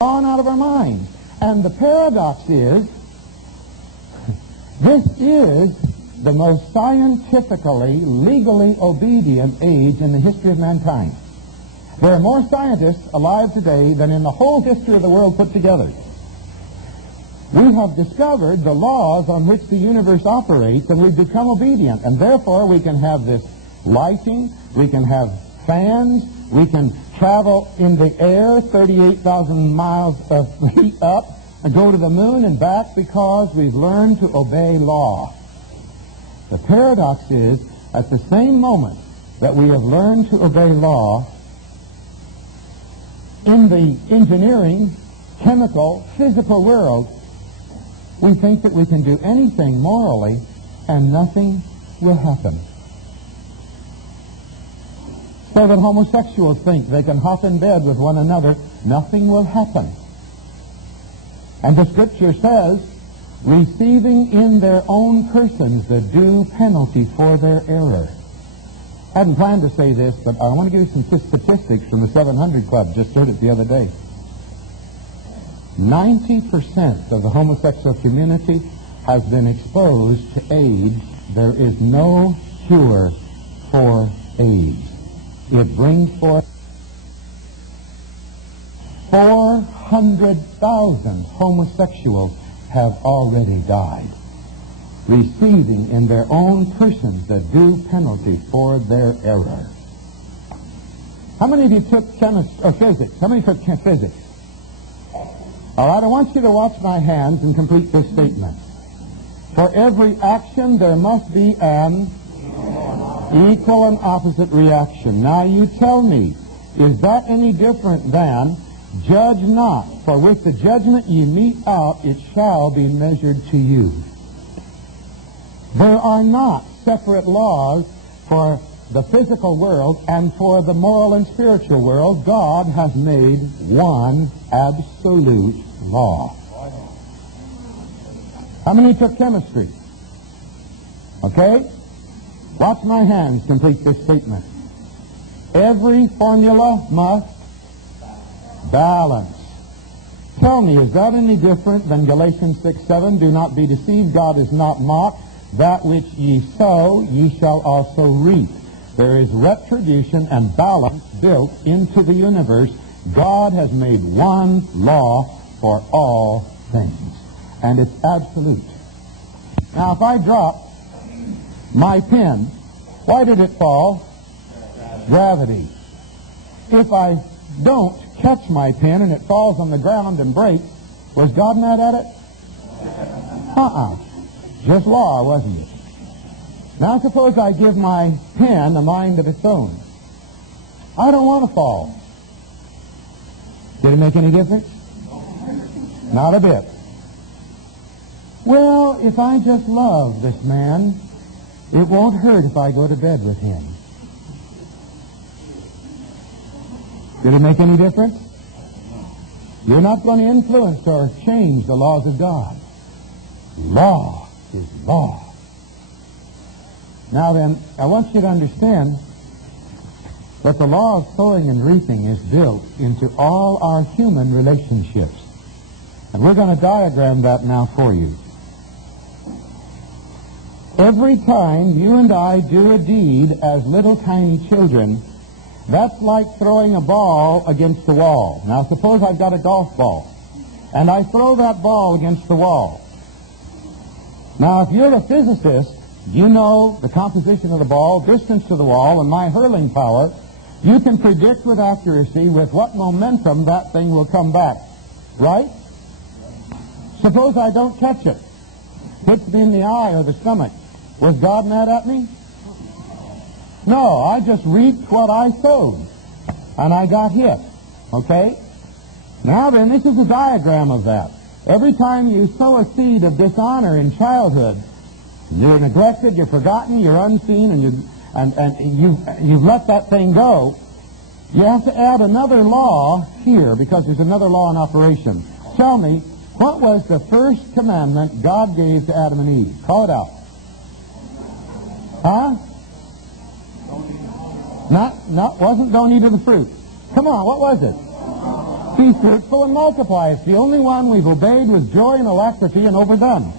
gone out of our minds. And the paradox is, this is the most scientifically, legally obedient age in the history of mankind. There are more scientists alive today than in the whole history of the world put together. We have discovered the laws on which the universe operates, and we've become obedient. And therefore, we can have this lighting, we can have fans, we can travel in the air 38,000 miles feet up and go to the moon and back because we've learned to obey law. The paradox is, at the same moment that we have learned to obey law, in the engineering, chemical, physical world, we think that we can do anything morally and nothing will happen. So that homosexuals think they can hop in bed with one another, nothing will happen. And the Scripture says, receiving in their own persons the due penalty for their error. I hadn't planned to say this, but I want to give you some statistics from the 700 Club. Just heard it the other day. 90% of the homosexual community has been exposed to AIDS. There is no cure for AIDS. It brings forth 400,000 homosexuals have already died, receiving in their own persons the due penalty for their error. How many of you took physics? How many took physics? All right, I want you to watch my hands and complete this statement. For every action, there must be an equal and opposite reaction. Now you tell me, is that any different than, judge not, for with the judgment ye mete out, it shall be measured to you? There are not separate laws for the physical world and for the moral and spiritual world. God has made one absolute law. How many took chemistry? Okay? Watch my hands complete this statement. Every formula must balance. Tell me, is that any different than Galatians 6:7? Do not be deceived, God is not mocked. That which ye sow, ye shall also reap. There is retribution and balance built into the universe. God has made one law for all things, and it's absolute. Now, if I drop my pen, why did it fall? Gravity. If I don't catch my pen and it falls on the ground and breaks, was God mad at it? Just law, wasn't it? Now suppose I give my pen a mind of its own. I don't want to fall. Did it make any difference? Not a bit. Well, if I just love this man, it won't hurt if I go to bed with him. Did it make any difference? You're not going to influence or change the laws of God. Law is law. Now then, I want you to understand that the law of sowing and reaping is built into all our human relationships. And we're going to diagram that now for you. Every time you and I do a deed as little tiny children, that's like throwing a ball against the wall. Now suppose I've got a golf ball, and I throw that ball against the wall. Now if you're a physicist, you know the composition of the ball, distance to the wall, and my hurling power. You can predict with accuracy with what momentum that thing will come back. Right? Suppose I don't catch it. Hits me in the eye or the stomach. Was God mad at me? No, I just reaped what I sowed. And I got hit. Okay? Now then, this is a diagram of that. Every time you sow a seed of dishonor in childhood, you're neglected, you're forgotten, you're unseen, and you've let that thing go. You have to add another law here because there's another law in operation. Tell me, what was the first commandment God gave to Adam and Eve? Call it out. Huh? Wasn't don't eat of the fruit. Come on, what was it? Be fruitful and multiply. It's the only one we've obeyed with joy and alacrity and overdone.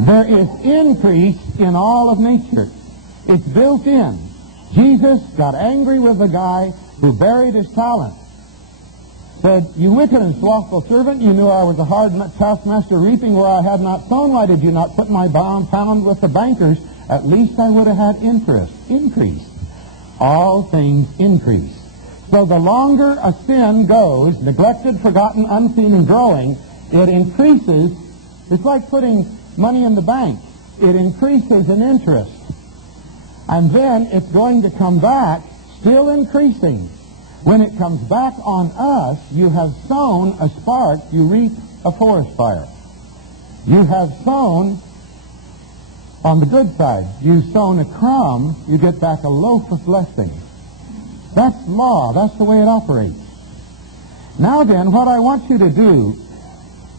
There is increase in all of nature. It's built in. Jesus got angry with the guy who buried his talent. Said, "You wicked and slothful servant, you knew I was a hard taskmaster, reaping where I had not sown. Why did you not put my pound with the bankers? At least I would have had interest." Increase. All things increase. So the longer a sin goes, neglected, forgotten, unseen, and growing, it increases. It's like putting money in the bank. It increases in interest. And then it's going to come back, still increasing. When it comes back on us, you have sown a spark, you reap a forest fire. You have sown on the good side. You've sown a crumb, you get back a loaf of blessing. That's law. That's the way it operates. Now then, what I want you to do,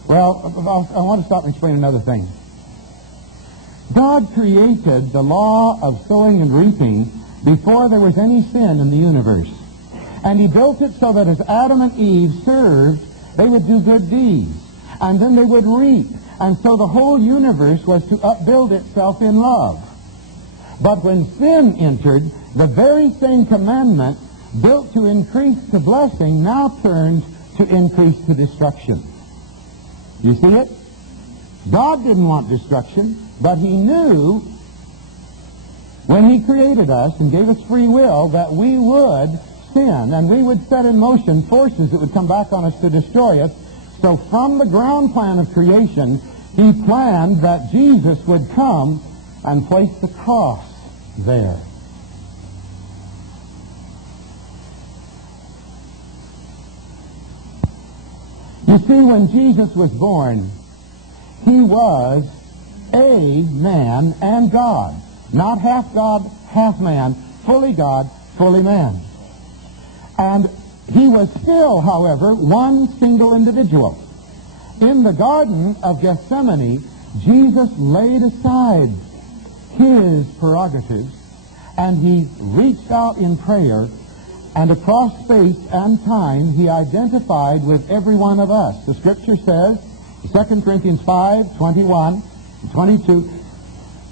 well, I want to stop and explain another thing. God created the law of sowing and reaping before there was any sin in the universe. And he built it so that as Adam and Eve served, they would do good deeds. And then they would reap. And so the whole universe was to upbuild itself in love. But when sin entered, the very same commandment built to increase to blessing now turned to increase to destruction. You see it? God didn't want destruction, but he knew when he created us and gave us free will that we would sin and we would set in motion forces that would come back on us to destroy us. So from the ground plan of creation, he planned that Jesus would come and place the cross there. You see, when Jesus was born, he was a man and God. Not half God, half man. Fully God, fully man. And he was still, however, one single individual. In the Garden of Gethsemane, Jesus laid aside his prerogatives and he reached out in prayer, and across space and time he identified with every one of us. The Scripture says, 2 Corinthians 5:21 and 22,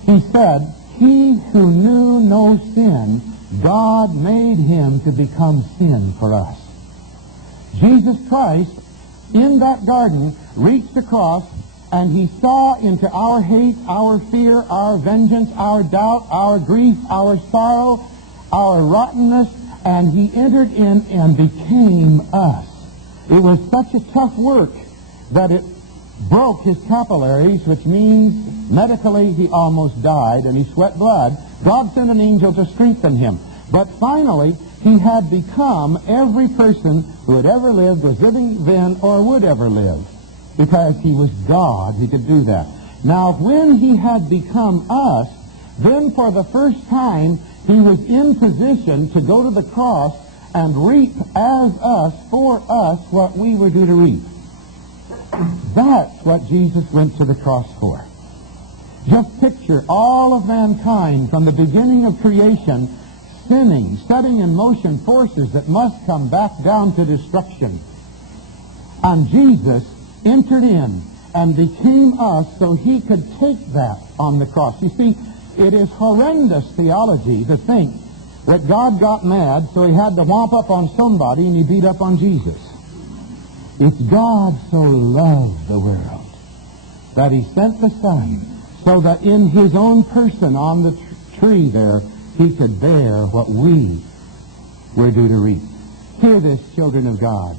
he said, "He who knew no sin, God made him to become sin for us." Jesus Christ, in that garden, reached across and he saw into our hate, our fear, our vengeance, our doubt, our grief, our sorrow, our rottenness, and he entered in and became us. It was such a tough work that it broke his capillaries, which means medically he almost died and he sweat blood. God sent an angel to strengthen him. But finally, he had become every person who had ever lived, was living then, or would ever live. Because he was God, he could do that. Now, when he had become us, then for the first time, he was in position to go to the cross and reap as us, for us, what we were due to reap. That's what Jesus went to the cross for. Just picture all of mankind from the beginning of creation sinning, setting in motion forces that must come back down to destruction. And Jesus entered in and became us so he could take that on the cross. You see, it is horrendous theology to think that God got mad so he had to whomp up on somebody and he beat up on Jesus. It's God so loved the world that he sent the Son so that in his own person on the tree there he could bear what we were due to reap. Hear this, children of God.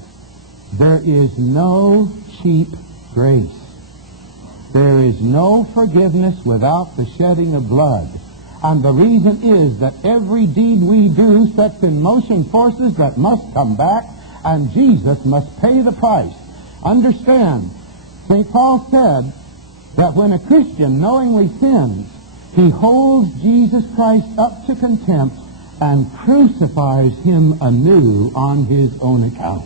There is no cheap grace. There is no forgiveness without the shedding of blood. And the reason is that every deed we do sets in motion forces that must come back, and Jesus must pay the price. Understand, St. Paul said that when a Christian knowingly sins, he holds Jesus Christ up to contempt and crucifies him anew on his own account.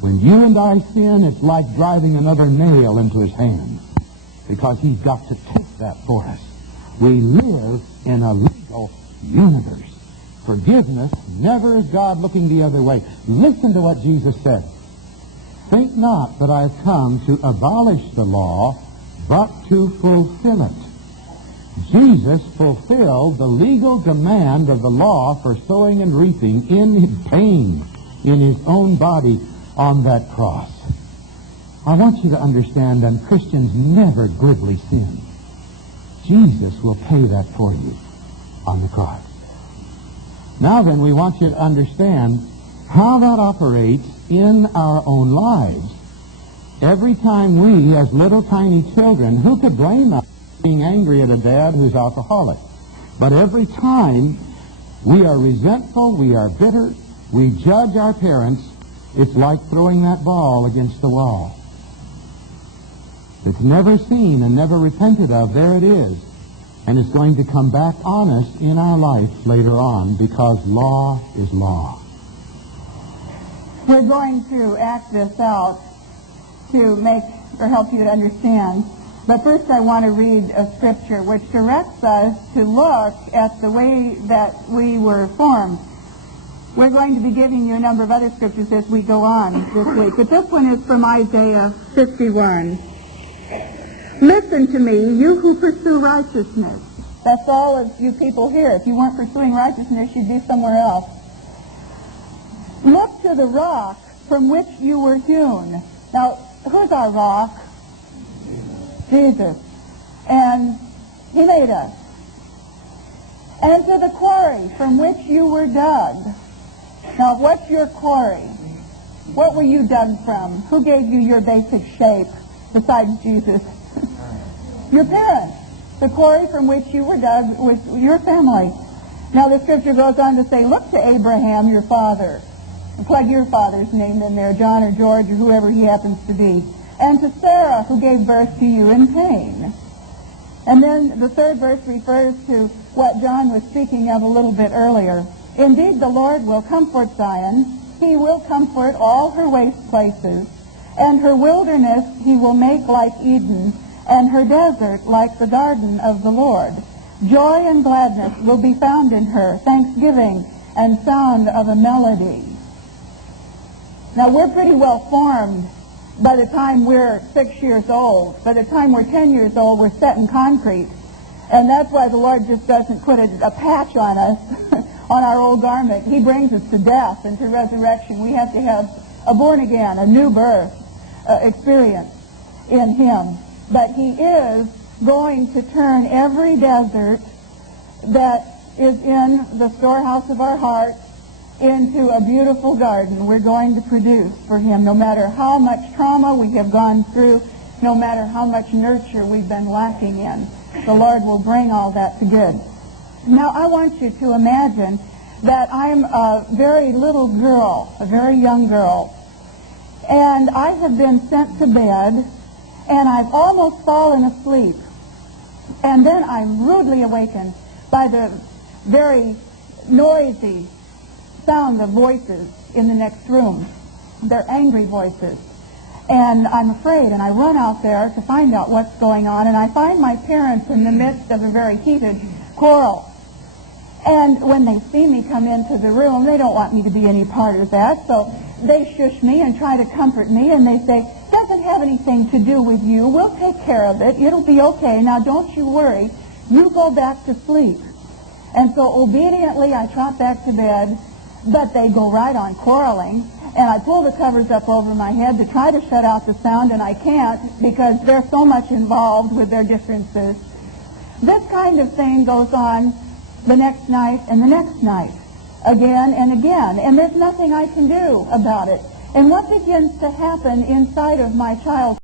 When you and I sin, it's like driving another nail into his hand, because he's got to take that for us. We live in a legal universe. forgiveness, never is God looking the other way. Listen to what Jesus said. Think not that I have come to abolish the law, but to fulfill it. Jesus fulfilled the legal demand of the law for sowing and reaping in pain in his own body on that cross. I want you to understand that Christians never glibly sin. Jesus will pay that for you on the cross. Now then, we want you to understand how that operates in our own lives. Every time we, as little tiny children, who could blame us for being angry at a dad who's alcoholic? But every time we are resentful, we are bitter, we judge our parents, it's like throwing that ball against the wall. It's never seen and never repented of. There it is. And it's going to come back on us in our life later on, because law is law. We're going to act this out to make or help you to understand. But first I want to read a scripture which directs us to look at the way that we were formed. We're going to be giving you a number of other scriptures as we go on this week. But this one is from Isaiah 51. Listen to me, you who pursue righteousness. That's all of you people here. If you weren't pursuing righteousness, you'd be somewhere else. Look to the rock from which you were hewn. Now, who's our rock? Jesus. And he made us. And to the quarry from which you were dug. Now, what's your quarry? What were you dug from? Who gave you your basic shape besides Jesus? Your parents. The quarry from which you were dug was your family. Now the scripture goes on to say, look to Abraham, your father. Plug your father's name in there, John or George or whoever he happens to be. And to Sarah, who gave birth to you in pain. And then the third verse refers to what John was speaking of a little bit earlier. Indeed, the Lord will comfort Zion. He will comfort all her waste places. And her wilderness he will make like Eden, and her desert like the garden of the Lord. Joy and gladness will be found in her, thanksgiving and sound of a melody. Now, we're pretty well formed by the time we're 6 years old. By the time we're 10 years old, we're set in concrete. And that's why the Lord just doesn't put a patch on us, on our old garment. He brings us to death and to resurrection. We have to have a born again, a new birth experience in him. But he is going to turn every desert that is in the storehouse of our heart into a beautiful garden we're going to produce for him, no matter how much trauma we have gone through, no matter how much nurture we've been lacking in. The Lord will bring all that to good. Now, I want you to imagine that I'm a very little girl, a very young girl, and I have been sent to bed, and I've almost fallen asleep. And then I'm rudely awakened by the very noisy sound of voices in the next room. They're angry voices. And I'm afraid, and I run out there to find out what's going on, and I find my parents in the midst of a very heated quarrel. And when they see me come into the room, they don't want me to be any part of that, so they shush me and try to comfort me, and they say, doesn't have anything to do with you. We'll take care of it. It'll be okay. Now, don't you worry. You go back to sleep. And so obediently, I trot back to bed, but they go right on quarreling, and I pull the covers up over my head to try to shut out the sound, and I can't because they're so much involved with their differences. This kind of thing goes on the next night and the next night, again and again, and there's nothing I can do about it. And what begins to happen inside of my child